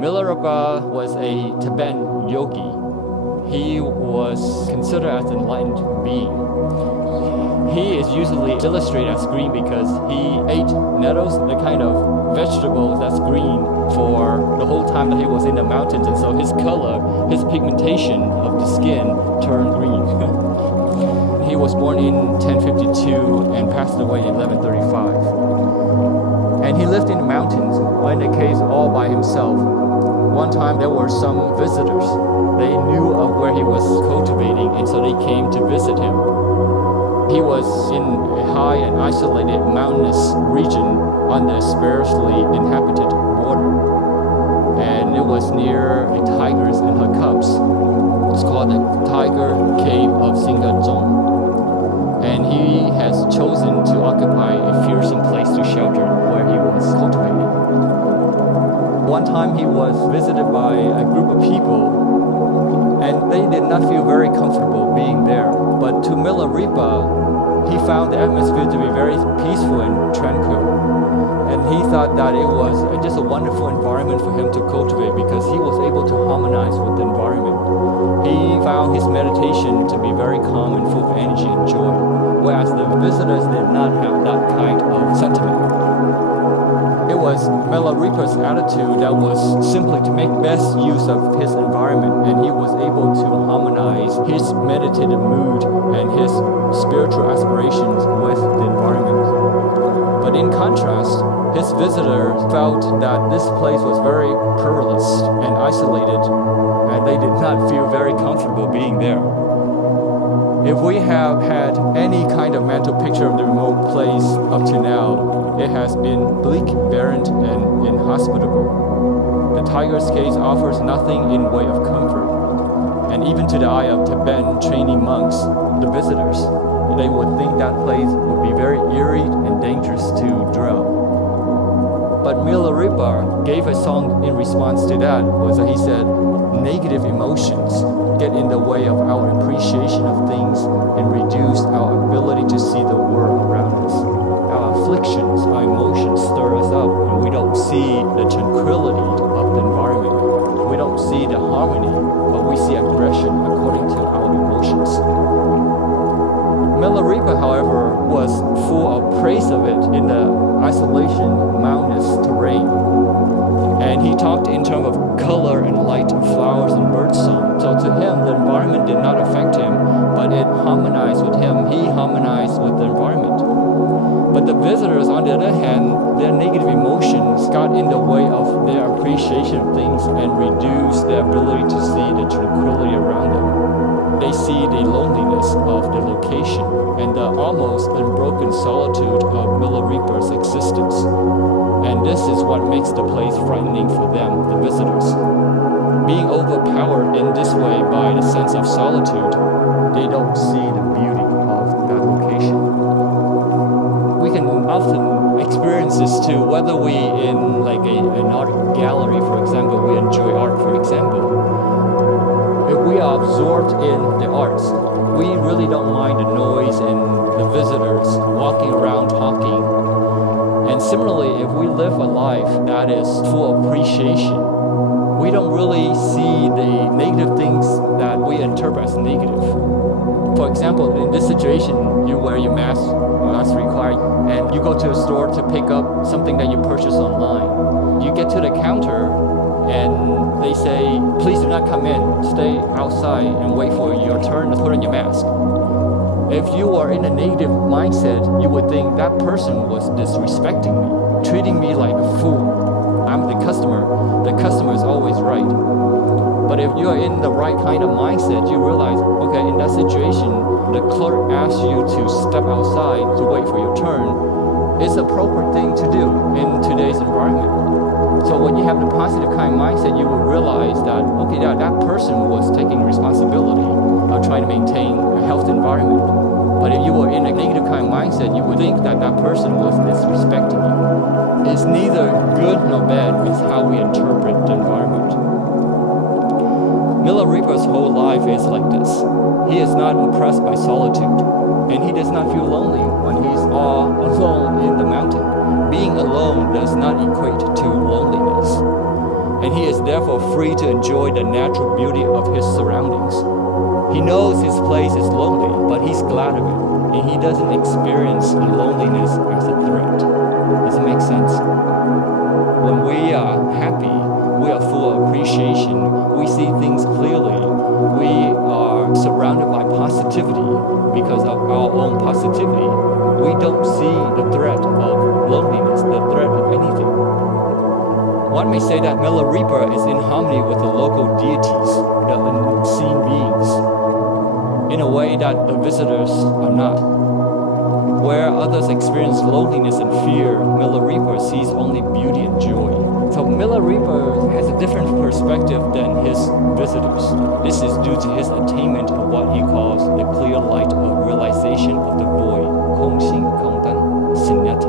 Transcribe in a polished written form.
Milarepa was a Tibetan yogi. He was considered as an enlightened being. He is usually illustrated as green because he ate nettles, the kind of vegetable that's green, for the whole time that he was in the mountains, and so his color, his pigmentation of the skin turned green. He was born in 1052 and passed away in 1135. And he lived in the mountains, in the caves all by himself. One time there were some visitors. They knew of where he was cultivating, and so they came to visit him. He was in a high and isolated mountainous region on the sparsely inhabited border. And it was near a tigers and her cubs. It's called the Tiger Cave of Singazong. And he has chosen to occupy a fearsome place to shelter where he was cultivating. One time he was visited by a group of people, and they did not feel very comfortable being there. But to Milarepa, he found the atmosphere to be very peaceful and tranquil. And he thought that it was just a wonderful environment for him to cultivate because he was able to harmonize with the environment. He found his meditation to be very calm and full of energy and joy, whereas the visitors did not have that kind of sentiment. It was Milarepa's attitude that was simply to make best use of his environment, and he was able to harmonize his meditative mood and his spiritual aspirations with the environment. But in contrast, his visitors felt that this place was very perilous and isolated, and they did not feel very comfortable being there. If we have had any kind of mental picture of the remote place up to now, it has been bleak, barren, and inhospitable. The Tiger's Cave offers nothing in way of comfort, and even to the eye of Tibetan trainee monks, the visitors, they would think that place would be very eerie and dangerous to dwell. But Milarepa gave a song in response to that, was that he said, negative emotions get in the way of our appreciation of things and reduce our ability to see the world around us. Our afflictions, our emotions stir us up, and we don't see the tranquility of the environment. We don't see the harmony, but we see aggression according to our emotions. Milarepa, however, was full of praise of it in the isolation, mountainous terrain. And he talked in terms of color and light and flowers and birdsong. So to him, the environment did not affect him, but it harmonized with him. He harmonized with the environment. But the visitors, on the other hand, their negative emotions got in the way of their appreciation of things and reduced their ability to see the tranquility around them. They see the loneliness of the location and the almost unbroken solitude of Milarepa's existence. And this is what makes the place frightening for them, the visitors. Being overpowered in this way by the sense of solitude, they don't see the beauty of that location. We can often experience this too, whether we in like an art gallery, for example, we enjoy art, for example. If we are absorbed in the arts, we really don't mind the noise and the visitors walking around talking. And similarly, if we live a life that is full of appreciation, we don't really see the negative things that we interpret as negative. For example, in this situation, you wear your mask, that's required, and you go to a store to pick up something that you purchase online. You get to the counter, and they say, please do not come in, stay outside and wait for your turn to put on your mask. If you are in a negative mindset, you would think that person was disrespecting me, treating me like a fool. I'm the customer is always right. But if you are in the right kind of mindset, you realize, okay, in that situation, the clerk asks you to step outside to wait for your turn. It's an appropriate thing to do in today's environment. So when you have the positive kind of mindset, you will realize that, okay, that person was taking responsibility of trying to maintain a healthy environment. But if you were in a negative kind of mindset, you would think that person was disrespecting you. It's neither good nor bad, it's how we interpret the environment. Milarepa's whole life is like this. He is not oppressed by solitude, and he does not feel lonely when he's all alone in the mountain. Being alone does not equate to loneliness. and he is therefore free to enjoy the natural beauty of his surroundings. He knows his place is lonely, but he's glad of it, and he doesn't experience loneliness as a threat. Does it make sense? When we are happy, we are full of appreciation, we see things clearly, we are surrounded by positivity because of our own positivity. We don't see the threat of loneliness, the threat of anything. One may say that Milarepa is in harmony with the local deities, the unseen beings, in a way that the visitors are not. Where others experience loneliness and fear, Milarepa sees only beauty and joy. So Milarepa has a different perspective than his visitors. This is due to his attainment of what he calls the clear light of realization of the void, 空性空灯, sunyata.